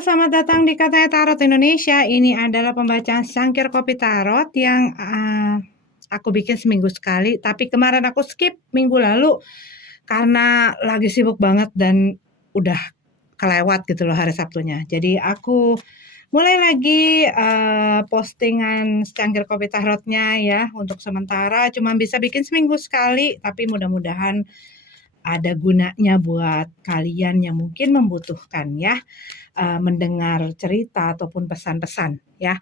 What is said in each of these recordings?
selamat datang di Katanya Tarot Indonesia. Ini adalah pembacaan Cangkir Kopi Tarot yang aku bikin seminggu sekali. Tapi kemarin aku skip minggu lalu karena lagi sibuk banget dan udah kelewat gitu loh hari Sabtunya. Jadi aku mulai lagi postingan Cangkir Kopi Tarotnya ya untuk sementara. Cuma bisa bikin seminggu sekali, tapi mudah-mudahan ada gunanya buat kalian yang mungkin membutuhkan ya. Mendengar cerita ataupun pesan-pesan ya.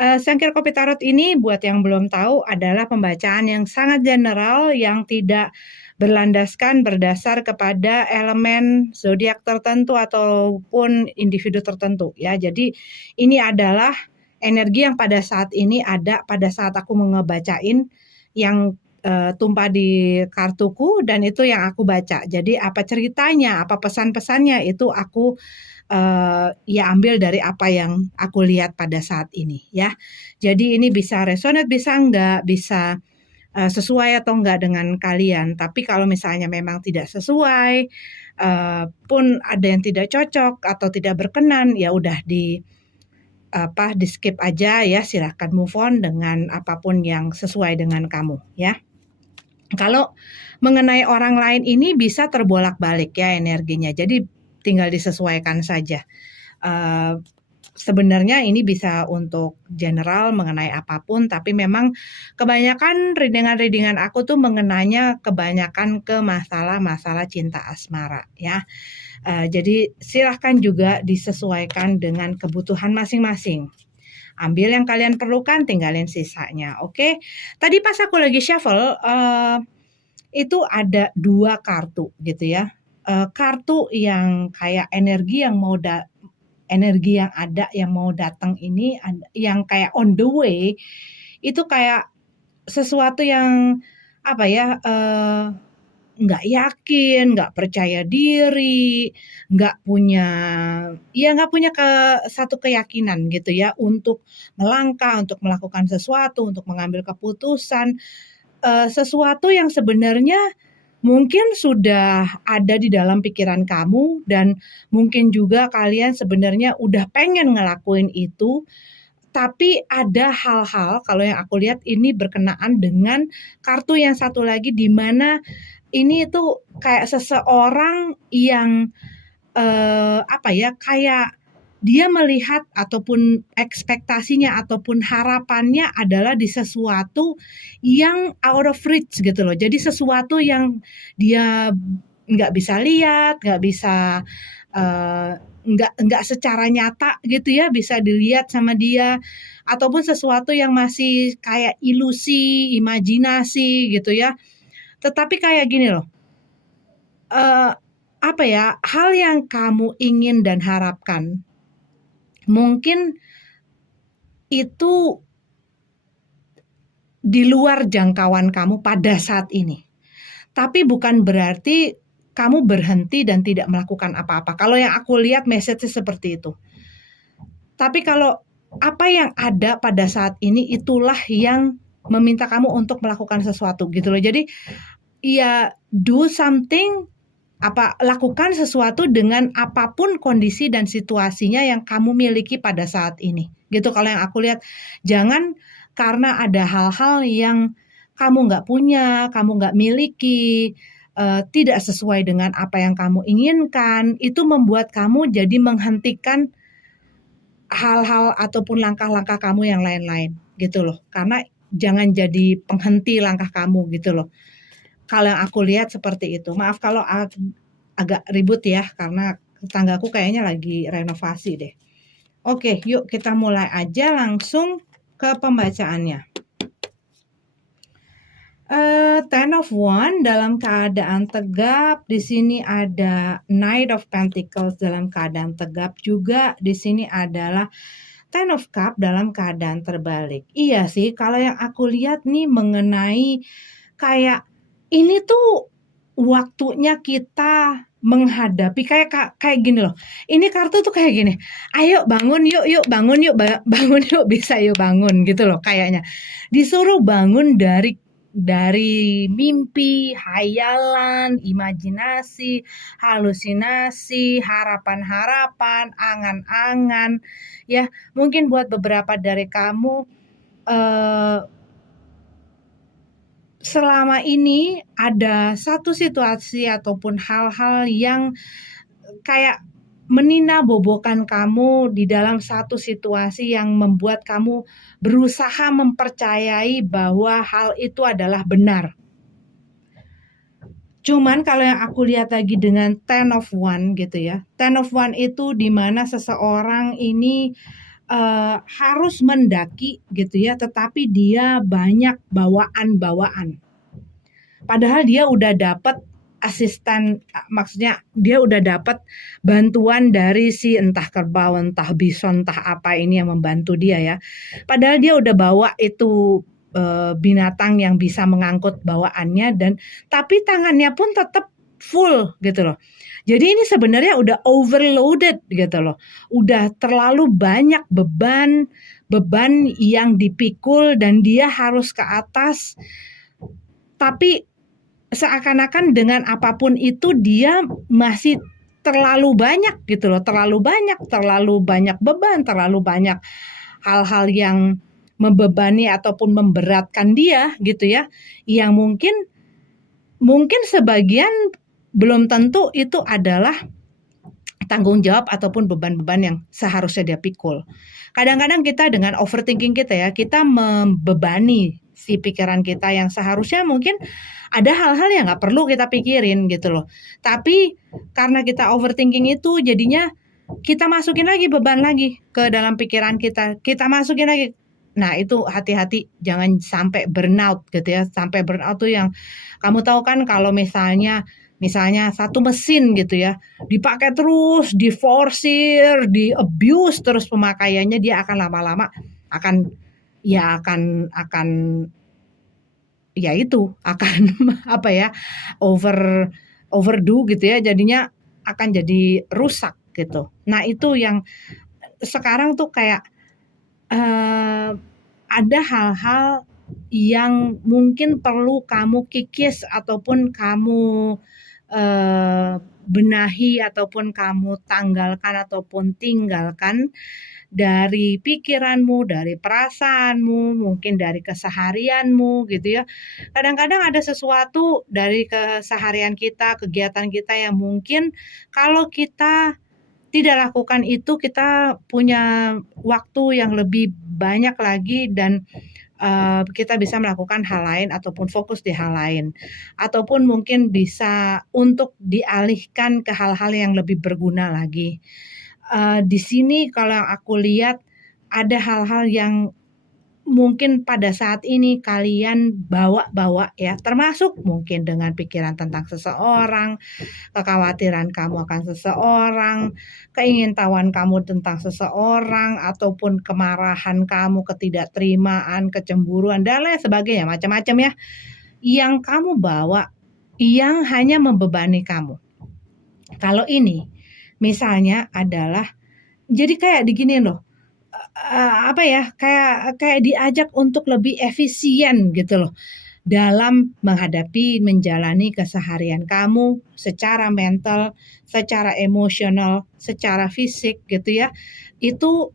Cangkir Kopi Tarot ini buat yang belum tahu adalah pembacaan yang sangat general yang tidak berlandaskan berdasar kepada elemen zodiak tertentu ataupun individu tertentu ya. Jadi ini adalah energi yang pada saat ini ada pada saat aku ngebacain yang tumpah di kartuku dan itu yang aku baca. Jadi apa ceritanya, apa pesan-pesannya itu aku ya ambil dari apa yang aku lihat pada saat ini ya. Jadi ini bisa resonate, bisa enggak, bisa sesuai atau enggak dengan kalian. Tapi kalau misalnya memang tidak sesuai, pun ada yang tidak cocok atau tidak berkenan, ya udah di skip aja ya. Silahkan move on dengan apapun yang sesuai dengan kamu ya. Kalau mengenai orang lain ini bisa terbolak-balik ya energinya. Jadi tinggal disesuaikan saja. Sebenarnya ini bisa untuk general mengenai apapun, tapi memang kebanyakan readingan aku tuh mengenanya kebanyakan ke masalah-masalah cinta asmara ya. Jadi silahkan juga disesuaikan dengan kebutuhan masing-masing. Ambil yang kalian perlukan, tinggalin sisanya, oke? Tadi pas aku lagi shuffle, itu ada 2 kartu gitu ya. Kartu yang kayak energi yang ada yang mau datang ini, yang kayak on the way, itu kayak sesuatu yang apa ya, nggak yakin, nggak percaya diri, nggak punya satu keyakinan gitu ya untuk melangkah, untuk melakukan sesuatu, untuk mengambil keputusan, sesuatu yang sebenarnya mungkin sudah ada di dalam pikiran kamu dan mungkin juga kalian sebenarnya udah pengen ngelakuin itu, tapi ada hal-hal kalau yang aku lihat ini berkenaan dengan kartu yang satu lagi di mana ini tuh kayak seseorang yang kayak dia melihat ataupun ekspektasinya ataupun harapannya adalah di sesuatu yang out of reach gitu loh. Jadi sesuatu yang dia nggak bisa lihat, nggak bisa nggak secara nyata gitu ya bisa dilihat sama dia, ataupun sesuatu yang masih kayak ilusi, imajinasi gitu ya. Tetapi kayak gini loh, hal yang kamu ingin dan harapkan, mungkin itu di luar jangkauan kamu pada saat ini. Tapi bukan berarti kamu berhenti dan tidak melakukan apa-apa. Kalau yang aku lihat message-nya seperti itu. Tapi kalau apa yang ada pada saat ini itulah yang meminta kamu untuk melakukan sesuatu gitu loh. Jadi ya do something, lakukan sesuatu dengan apapun kondisi dan situasinya yang kamu miliki pada saat ini. Gitu kalau yang aku lihat. Jangan karena ada hal-hal yang kamu nggak punya, kamu nggak miliki, tidak sesuai dengan apa yang kamu inginkan, itu membuat kamu jadi menghentikan hal-hal ataupun langkah-langkah kamu yang lain-lain gitu loh. Karena jangan jadi penghenti langkah kamu gitu loh. Kalau yang aku lihat seperti itu. Maaf kalau agak ribut ya karena tetanggaku kayaknya lagi renovasi deh. Oke, yuk kita mulai aja langsung ke pembacaannya. Ten of Wands dalam keadaan tegap, di sini ada Knight of Pentacles dalam keadaan tegap juga, di sini adalah Ten of Cups dalam keadaan terbalik. Iya sih, kalau yang aku lihat nih mengenai kayak ini tuh waktunya kita menghadapi kayak gini loh. Ini kartu tuh kayak gini. Ayo bangun yuk bangun yuk, bangun yuk, bisa yuk bangun gitu loh kayaknya. Disuruh bangun dari dari mimpi, hayalan, imajinasi, halusinasi, harapan-harapan, angan-angan. Ya, mungkin buat beberapa dari kamu selama ini ada satu situasi ataupun hal-hal yang kayak meninabobokan kamu di dalam satu situasi yang membuat kamu berusaha mempercayai bahwa hal itu adalah benar. Cuman kalau yang aku lihat lagi dengan Ten of One gitu ya. Ten of One itu dimana seseorang ini harus mendaki gitu ya, tetapi dia banyak bawaan-bawaan. Padahal dia udah dapat asisten, maksudnya dia udah dapat bantuan dari si entah kerbau, entah bison, entah apa ini yang membantu dia ya. Padahal dia udah bawa itu binatang yang bisa mengangkut bawaannya dan tapi tangannya pun tetap full gitu loh. Jadi ini sebenarnya udah overloaded gitu loh. Udah terlalu banyak beban yang dipikul dan dia harus ke atas. Tapi seakan-akan dengan apapun itu dia masih terlalu banyak gitu loh, terlalu banyak beban, terlalu banyak hal-hal yang membebani ataupun memberatkan dia gitu ya, yang mungkin sebagian belum tentu itu adalah tanggung jawab ataupun beban-beban yang seharusnya dia pikul. Kadang-kadang kita dengan overthinking kita ya, kita membebani si pikiran kita yang seharusnya mungkin ada hal-hal yang nggak perlu kita pikirin gitu loh. Tapi karena kita overthinking itu jadinya kita masukin lagi beban lagi ke dalam pikiran kita. Kita masukin lagi. Nah itu hati-hati jangan sampai burnout gitu ya. Sampai burnout tuh yang kamu tahu kan kalau misalnya satu mesin gitu ya dipakai terus, diforsir, di abuse terus pemakaiannya, dia akan lama-lama akan ya itu akan apa ya overdo gitu ya, jadinya akan jadi rusak gitu. Nah itu yang sekarang tuh kayak ada hal-hal yang mungkin perlu kamu kikis ataupun kamu benahi ataupun kamu tanggalkan ataupun tinggalkan dari pikiranmu, dari perasaanmu, mungkin dari keseharianmu gitu ya. Kadang-kadang ada sesuatu dari keseharian kita, kegiatan kita yang mungkin kalau kita tidak lakukan itu kita punya waktu yang lebih banyak lagi dan kita bisa melakukan hal lain ataupun fokus di hal lain, ataupun mungkin bisa untuk dialihkan ke hal-hal yang lebih berguna lagi. Di sini kalau yang aku lihat ada hal-hal yang mungkin pada saat ini kalian bawa ya, termasuk mungkin dengan pikiran tentang seseorang, kekhawatiran kamu akan seseorang, keingintahuan kamu tentang seseorang, ataupun kemarahan kamu, ketidakterimaan, kecemburuan, dan lain sebagainya, macam-macam ya, yang kamu bawa, yang hanya membebani kamu. Kalau ini, misalnya adalah, jadi kayak begini loh, apa ya, kayak diajak untuk lebih efisien gitu loh dalam menghadapi menjalani keseharian kamu secara mental, secara emosional, secara fisik gitu ya. Itu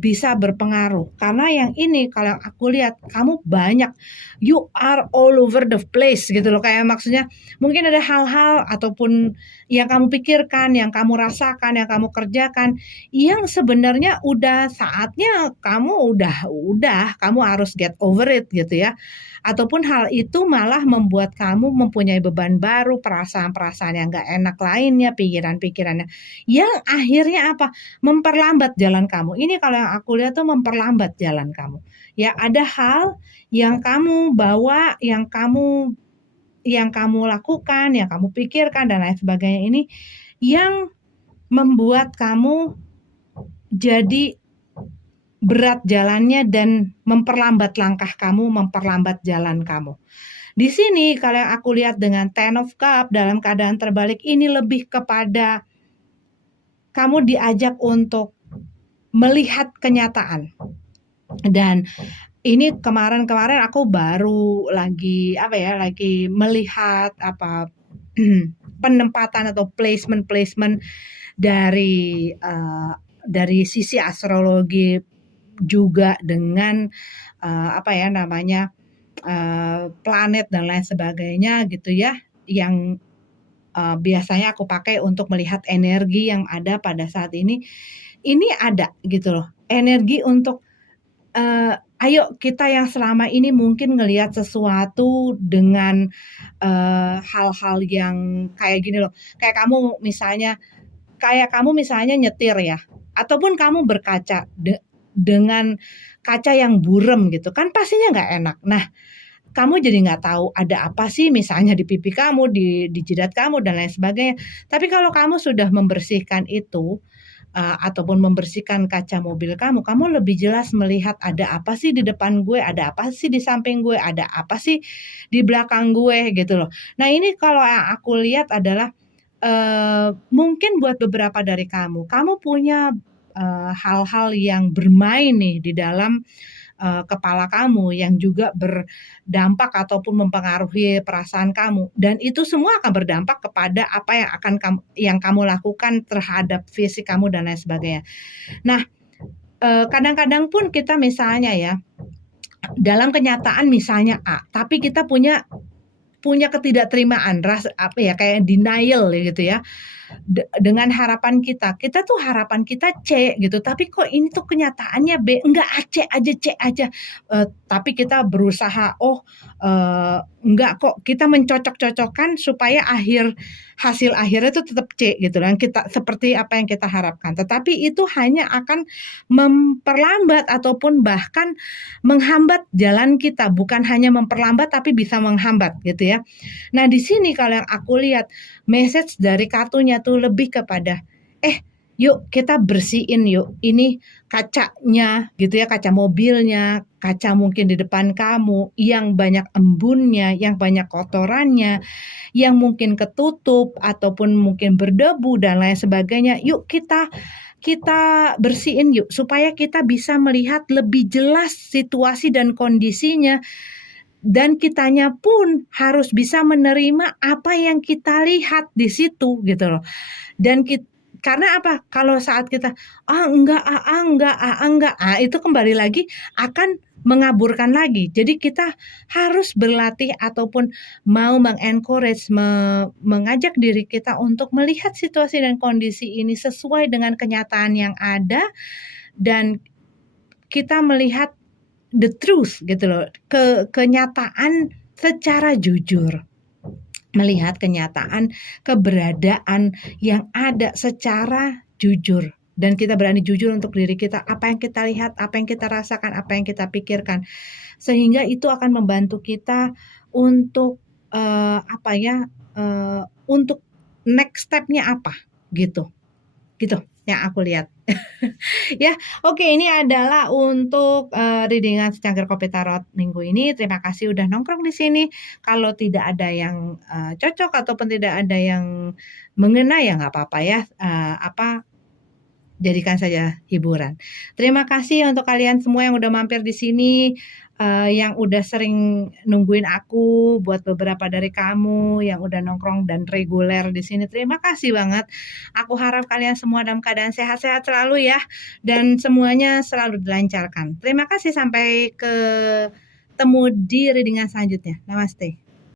bisa berpengaruh karena yang ini kalau aku lihat kamu banyak, you are all over the place gitu loh, kayak maksudnya mungkin ada hal-hal ataupun yang kamu pikirkan, yang kamu rasakan, yang kamu kerjakan yang sebenarnya udah saatnya kamu udah kamu harus get over it gitu ya, ataupun hal itu malah membuat kamu mempunyai beban baru, perasaan-perasaan yang gak enak lainnya, pikiran-pikirannya yang akhirnya apa, memperlambat jalan kamu. Ini kalau yang aku lihat tuh memperlambat jalan kamu ya. Ada hal yang kamu bawa, yang kamu lakukan, yang kamu pikirkan dan lain sebagainya ini yang membuat kamu jadi berat jalannya dan memperlambat langkah kamu, memperlambat jalan kamu. Di sini kalau yang aku lihat dengan Ten of Cup dalam keadaan terbalik ini lebih kepada kamu diajak untuk melihat kenyataan dan ini kemarin-kemarin aku baru lagi melihat penempatan atau placement dari sisi astrologi juga dengan planet dan lain sebagainya gitu ya, yang biasanya aku pakai untuk melihat energi yang ada pada saat ini. Ini ada gitu loh, energi untuk ayo kita yang selama ini mungkin ngelihat sesuatu dengan hal-hal yang kayak gini loh, kayak kamu misalnya nyetir ya, ataupun kamu berkaca dengan kaca yang burem gitu kan pastinya nggak enak. Nah, kamu jadi nggak tahu ada apa sih misalnya di pipi kamu, di jidat kamu dan lain sebagainya. Tapi kalau kamu sudah membersihkan itu, ataupun membersihkan kaca mobil kamu, kamu lebih jelas melihat ada apa sih di depan gue, ada apa sih di samping gue, ada apa sih di belakang gue gitu loh. Nah, ini kalau yang aku lihat adalah mungkin buat beberapa dari kamu punya hal-hal yang bermain nih di dalam kepala kamu yang juga berdampak ataupun mempengaruhi perasaan kamu, dan itu semua akan berdampak kepada apa yang kamu lakukan terhadap fisik kamu dan lain sebagainya. Nah, kadang-kadang pun kita misalnya ya, dalam kenyataan misalnya A, tapi kita punya ketidakterimaan, kayak denial gitu ya, dengan harapan kita tuh harapan kita C gitu, tapi kok ini tuh kenyataannya B, enggak A, C aja, tapi kita berusaha, enggak kok, kita mencocok-cocokkan supaya hasil akhirnya tuh tetap C gitu, yang kita seperti apa yang kita harapkan. Tetapi itu hanya akan memperlambat ataupun bahkan menghambat jalan kita, bukan hanya memperlambat tapi bisa menghambat gitu ya. Nah, di sini kalau yang aku lihat message dari kartunya tuh lebih kepada yuk kita bersihin yuk ini kacanya gitu ya, kaca mobilnya, kaca mungkin di depan kamu yang banyak embunnya, yang banyak kotorannya, yang mungkin ketutup ataupun mungkin berdebu dan lain sebagainya. Yuk kita bersihin yuk supaya kita bisa melihat lebih jelas situasi dan kondisinya, dan kitanya pun harus bisa menerima apa yang kita lihat di situ gitu loh. Dan karena apa? Kalau saat kita enggak, itu kembali lagi akan mengaburkan lagi. Jadi kita harus berlatih ataupun mau mengencourage, mengajak diri kita untuk melihat situasi dan kondisi ini sesuai dengan kenyataan yang ada, dan kita melihat the truth gitu loh, kenyataan secara jujur, melihat kenyataan keberadaan yang ada secara jujur, dan kita berani jujur untuk diri kita, apa yang kita lihat, apa yang kita rasakan, apa yang kita pikirkan, sehingga itu akan membantu kita untuk untuk next step-nya apa gitu yang aku lihat. Ya, oke, ini adalah untuk readingan secangkir kopi tarot minggu ini. Terima kasih udah nongkrong di sini. Kalau tidak ada yang cocok ataupun tidak ada yang mengena ya nggak apa-apa ya. Jadikan saja hiburan. Terima kasih untuk kalian semua yang udah mampir di sini, yang udah sering nungguin aku, buat beberapa dari kamu yang udah nongkrong dan reguler di sini. Terima kasih banget. Aku harap kalian semua dalam keadaan sehat-sehat selalu ya, dan semuanya selalu dilancarkan. Terima kasih, sampai ketemu di readingan selanjutnya. Namaste.